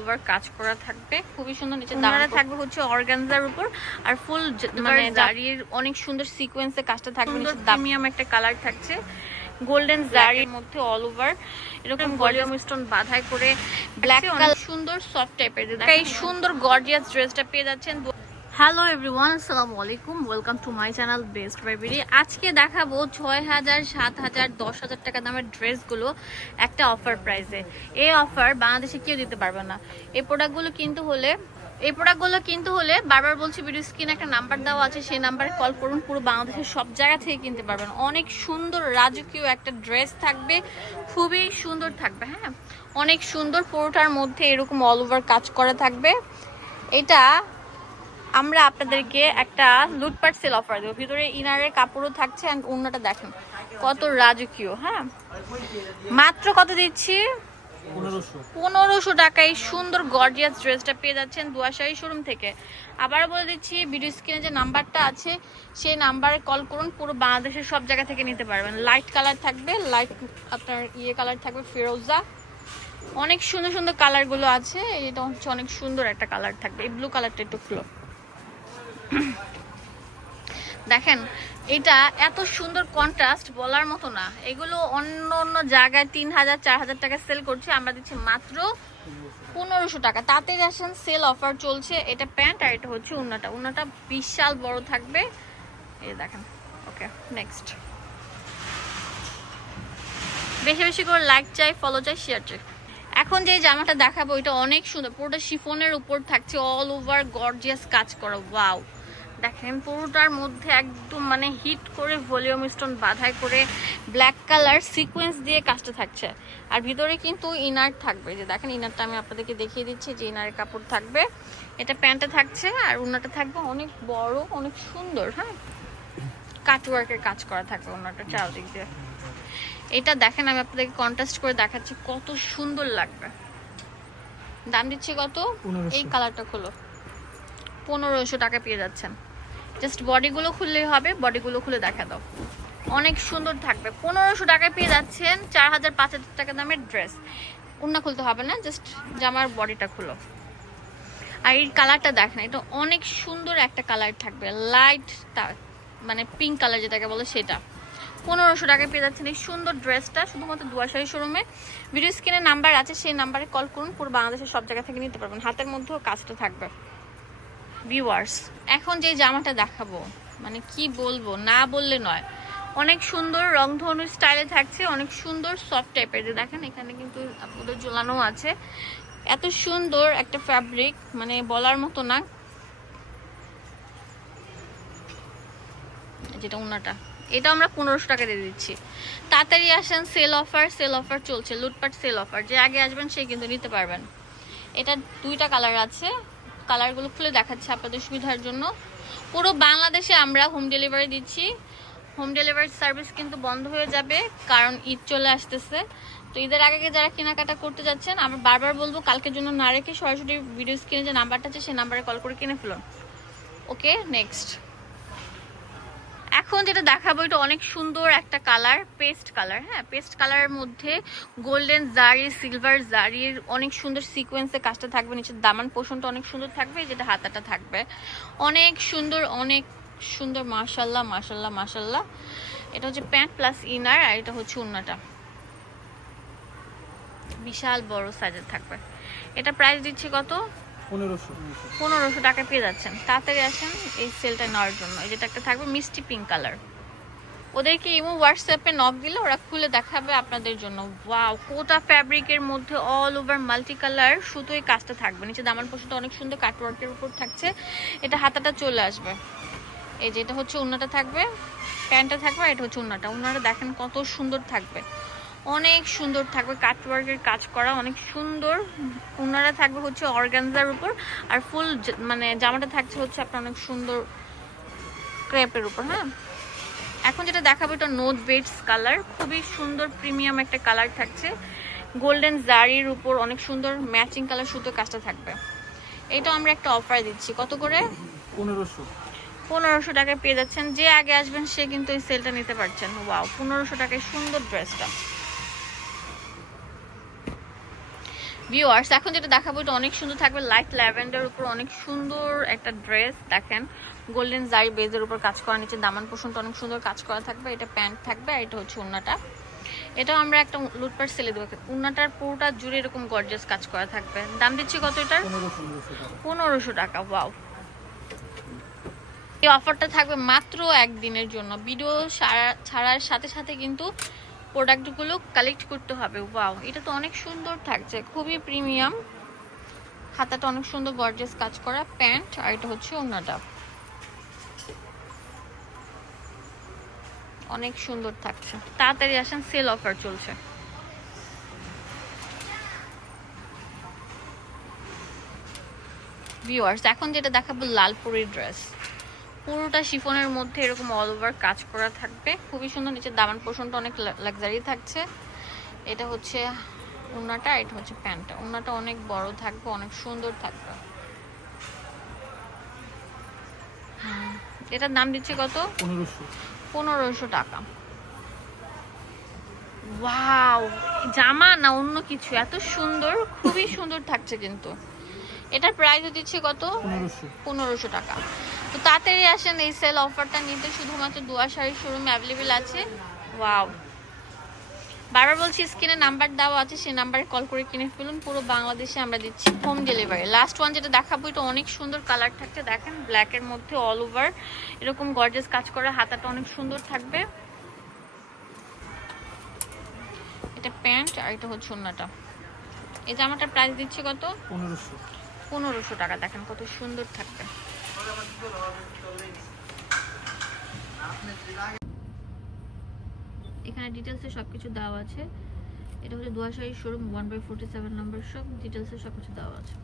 Over কাজ করা থাকবে। খুবই সুন্দর নিচে দামটা থাকবে হচ্ছে অর্গানজার উপর আর ফুল মানে জারির অনেক সুন্দর সিকোয়েন্সে কাজটা থাকবে নিচে দামিয়াম একটা কালার থাকছে। গোল্ডেন জারির মধ্যে অল ওভার এরকম ভলিউম স্টোন বাধাই করে ব্ল্যাক কালার সুন্দর সফট টাইপের এই সুন্দর গর্জিয়াস ড্রেসটা পেয়ে যাচ্ছেন। হ্যালো এভরিওয়ান আসসালামু আলাইকুম welcome to my channel best বাইবেরি আজকে দেখাবো ছয় হাজার, সাত হাজার, দশ হাজার টাকা দামের ড্রেসগুলো একটা অফার প্রাইসে এই অফার বাংলাদেশে কেউ দিতে পারবে না। এই প্রোডাক্টগুলো কিনতে হলে, এই প্রোডাক্টগুলো কিনতে হলে বারবার বলছি ভিডিও স্ক্রিনে একটা নাম্বার দেওয়া আছে, সেই নাম্বারে কল করুন, পুরো বাংলাদেশের সব জায়গা থেকে কিনতে পারবেন। অনেক সুন্দর রাজকীয় একটা ড্রেস থাকবে, খুবই সুন্দর থাকবে হ্যাঁ? অনেক সুন্দর পুরোটার মধ্যে এরকম অল ওভার কাজ করা থাকবে। এটা আমরা আপনাদেরকে একটা লুটপাট সেল অফার দেবো। ভিতরে ইনারের কাপড়ও থাকছে অ্যান্ড অন্যটা দেখেন কত রাজকীয় হ্যাঁ? মাত্র কত দিচ্ছি? পনেরোশো। পনেরোশো টাকায় সুন্দর গর্জিয়াস ড্রেসটা পেয়ে যাচ্ছেন দুয়াশাহী শোরুম থেকে। আবার বলে দিচ্ছি ভিডিও স্ক্রিনে যে নাম্বারটা আছে সেই নাম্বারে কল করুন পুরো বাংলাদেশের সব জায়গা থেকে নিতে পারবেন। লাইট কালার থাকবে লাইট আপনার ইয়ে কালার থাকবে ফিরোজা অনেক সুন্দর সুন্দর কালারগুলো আছে এটা হচ্ছে অনেক সুন্দর একটা কালার থাকবে এই ব্লু কালারটা একটু ফ্লো দেখেন, এটা এত সুন্দর কন্ট্রাস্ট বলার মতো না। এগুলো অন্য অন্য জায়গায় তিন হাজার, চার হাজার টাকা সেল করছে, আমরা দিচ্ছি মাত্র পনেরোশো টাকা। তাতে আসেন সেল অফার চলছে, এটা প্যান্ট আর এটা হচ্ছে উন্নাটা। উন্নাটা বিশাল বড় থাকবে। এই দেখেন ওকে নেক্সট বেশি বেশি করে লাইক চাই ফলো চাই শেয়ার চাই। এখন যে জামাটা দেখাবো, এটা অনেক সুন্দর। পুরোটা শিফনের উপর থাকছে অল ওভার গর্জিয়াস কাজ করা ওয়াও দেখেন পুরোটার মধ্যে একদম মানে হিট করে ভলিউম স্টোন বাধাই করে ব্ল্যাক কালার সিকোয়েন্স দিয়ে কাজটা থাকছে। আর ভিতরে কিন্তু ইনার থাকবে। যে দেখেন ইনারটা আমি আপনাদেরকে দেখিয়ে দিচ্ছি যে ইনারের কাপড় থাকবে। এটা প্যান্টটা থাকছে আর উন্নাটা থাকবে অনেক বড় অনেক সুন্দর হ্যাঁ? কাটওয়ার্কের কাজ করা থাকবে ওনাটা চারদিক দিয়ে। এটা দেখেন আমি আপনাদেরকে কন্ট্রাস্ট করে দেখাচ্ছি কত সুন্দর লাগবে। দাম দিচ্ছি কত? এই কালারটা খোলো। পনেরোশো টাকা পেয়ে যাচ্ছেন। জাস্ট বডিগুলো খুললেই হবে বডিগুলো খুলে দেখা দাও। অনেক সুন্দর থাকবে। পনেরোশো টাকায় পেয়ে যাচ্ছেন চার হাজার পাঁচ হাজার টাকা দামের ড্রেস উন্না খুলতে হবে না জাস্ট জামার বডিটা খুলো। আর এই কালারটা দেখ দেখেন, এটা অনেক সুন্দর একটা কালার থাকবে। লাইট মানে পিঙ্ক কালার যেটাকে বলে সেটা। পনেরোশো টাকায় পেয়ে যাচ্ছেন এই সুন্দর ড্রেসটা শুধুমাত্র দুয়াশাহী শোরুমে ভিডিও স্ক্রিনে নাম্বার আছে, সেই নাম্বারে কল করুন, পুরো বাংলাদেশের সব জায়গা থেকে নিতে পারবেন। হাতের মধ্যেও কাজটা থাকবে। ভিউয়ার্স এখন যে জামাটা দেখাবো মানে কি বলব, না বললে নয়। অনেক সুন্দর রংধনু স্টাইলে থাকছে, অনেক সুন্দর সফট টাইপের যে দেখেন, এখানে কিন্তু আপনাদের ঝোলানো আছে। এত সুন্দর একটা ফ্যাব্রিক মানে বলার মতো না। যেটা ওনাটা, এটা আমরা পনেরোশো টাকা দিয়ে দিচ্ছি। তাড়াতাড়ি আসেন সেল অফার সেল অফার চলছে, লুটপাট সেল অফার যে আগে আসবেন, সে কিন্তু নিতে পারবেন। এটা দুইটা কালার আছে। কালারগুলো খুলে দেখাচ্ছি আপনাদের সুবিধার জন্য। পুরো বাংলাদেশে আমরা হোম ডেলিভারি দিচ্ছি। হোম ডেলিভারি সার্ভিস কিন্তু বন্ধ হয়ে যাবে, কারণ ঈদ চলে আসতেছে। তো ঈদের আগে যারা কেনাকাটা করতে যাচ্ছেন আমরা বারবার বলব কালকের জন্য না রেখে সরাসরি ভিডিও স্ক্রিনে যে নাম্বারটা আছে, সেই নাম্বারে কল করে কিনে ফেলুন। ওকে নেক্সট এখন যেটা দেখাবো, এটা অনেক সুন্দর একটা কালার পেস্ট কালার হ্যাঁ? পেস্ট কালারের মধ্যে গোল্ডেন জারি সিলভার জারির অনেক সুন্দর সিকোয়েন্সে কাজটা থাকবে। নিচের দামান পোষণটা অনেক সুন্দর থাকবে যেটা হাতাটা থাকবে। অনেক সুন্দর অনেক সুন্দর, মাশাল্লাহ মাশাল্লাহ মাশাল্লাহ। এটা হচ্ছে প্যান্ট প্লাস ইনার আর এটা হচ্ছে উন্নাটা বিশাল বড় সাইজের থাকবে। এটা প্রাইস দিচ্ছি কত? পনেরোশো। পনেরোশো টাকা পেয়ে যাচ্ছেন। তাড়াতাড়ি আসেন এই সেলটা নেওয়ার জন্য। এই যেটা একটা থাকবে মিষ্টি পিঙ্ক কালার ওদেরকে ইমো হোয়াটসঅ্যাপে নক দিলে ওরা খুলে দেখাবে আপনাদের জন্য। ওয়াও কোটা ফ্যাব্রিকের মধ্যে অল ওভার মাল্টি কালার সুতোই কাজটা থাকবে। নিচে দামান পোষণটা অনেক সুন্দর কাটওয়ার্কের উপর থাকছে। এটা হাতাটা চলে আসবে। এই যে এটা হচ্ছে উন্নাটা থাকবে, প্যান্টটা থাকবে আর এটা হচ্ছে উন্নাটা। উন্নাটা দেখেন কত সুন্দর থাকবে। অনেক সুন্দর থাকবে কাটওয়ার্কের কাজ করা অনেক সুন্দর। ওনারা থাকবে হচ্ছে অর্গানজার উপর আর ফুল মানে জামাটা থাকছে হচ্ছে আপনার অনেক সুন্দর ক্রেপের উপর হ্যাঁ? এখন যেটা দেখাবো এটা নোট বেডস কালার খুবই সুন্দর প্রিমিয়াম একটা কালার থাকছে। গোল্ডেন জারির উপর অনেক সুন্দর ম্যাচিং কালার সুতো কাজটা থাকবে। এটা আমরা একটা অফার দিচ্ছি। কত করে? পনেরোশো। পনেরোশো টাকায় পেয়ে যাচ্ছেন। যে আগে আসবেন সে কিন্তু এই সেলটা নিতে পারছেন। ওয়াও পনেরোশো টাকায় সুন্দর ড্রেসটা ভিউয়ার্স এখন যেটা দেখাবো, এটা অনেক সুন্দর থাকবে। লাইট ল্যাভেন্ডার উপর অনেক সুন্দর একটা ড্রেস দেখেন। গোল্ডেন জারি বেজের উপর কাজ করা, নিচে দামান পোষণটা অনেক সুন্দর কাজ করা থাকবে। এটা প্যান্ট থাকবে, আর এটা হচ্ছে ওন্নাটা এটাও আমরা একটা লুটপাট সেলে দেবো। উন্নাটার পুরোটা জুড়ে এরকম গর্জাস কাজ করা থাকবে। দাম দিচ্ছি কত এটার পনেরোশো টাকা ওয়াও এই অফারটা থাকবে মাত্র একদিনের জন্য। ভিডিও ছাড়ার সাথে সাথে কিন্তু প্রোডাক্টগুলো কালেক্ট করতে হবে। ওয়াও, এটা তো অনেক সুন্দর থাকছে, খুবই প্রিমিয়াম। হাতাটা অনেক সুন্দর গর্জেস কাজ করা, প্যান্ট আর এটা হচ্ছে ওনাটা অনেক সুন্দর থাকছে। তাড়াতাড়ি আসেন, সেল অফার চলছে। ভিউয়ার্স এখন যেটা দেখাবো, লালপুরি ড্রেস পুরোটা শিফনের মধ্যে এরকম অল ওভার কাজ করা থাকবে। খুবই সুন্দর নিচে দামান পোষণটা অনেক লাক্সারি থাকছে। এটা হচ্ছে ওনাটা এটা হচ্ছে প্যান্টটা। ওনাটা অনেক বড় থাকবে অনেক সুন্দর থাকবে। এটার দাম দিচ্ছে কত? পনেরোশো। পনেরোশো টাকা। ওয়াও! জামা না অন্য কিছু এত সুন্দর খুবই সুন্দর থাকছে কিন্তু। এটার প্রাইস দিচ্ছে কত? পনেরোশো টাকা। তো তাড়াতাড়ি আসেন এই সেল অফারটা নিতে। শুধুমাত্র দুয়া শাড়ির শোরুম অ্যাভেলেবেল আছে। ওয়াও বারবার বলছি স্ক্রিনে নাম্বার দেওয়া আছে সেই নাম্বারে কল করে কিনে ফেলুন। পুরো বাংলাদেশে আমরা দিচ্ছি হোম ডেলিভারি লাস্ট ওয়ান যেটা দেখাবো এটা অনেক সুন্দর কালার থাকছে। দেখেন ব্ল্যাকের মধ্যে অল ওভার এরকম গর্জেস কাজ করে হাতাটা অনেক সুন্দর থাকবে। এটা প্যান্ট আর এটা হচ্ছে অন্যটা এই জামাটার প্রাইস দিচ্ছে কত? পনেরোশো। পনেরোশো টাকা। দেখেন কত সুন্দর থাকবে। এখানে ডিটেলসে সব কিছু দেওয়া আছে। এটা হচ্ছে দোয়াশাহী showroom one by forty seven number সব ডিটেলসে সব কিছু দেওয়া আছে।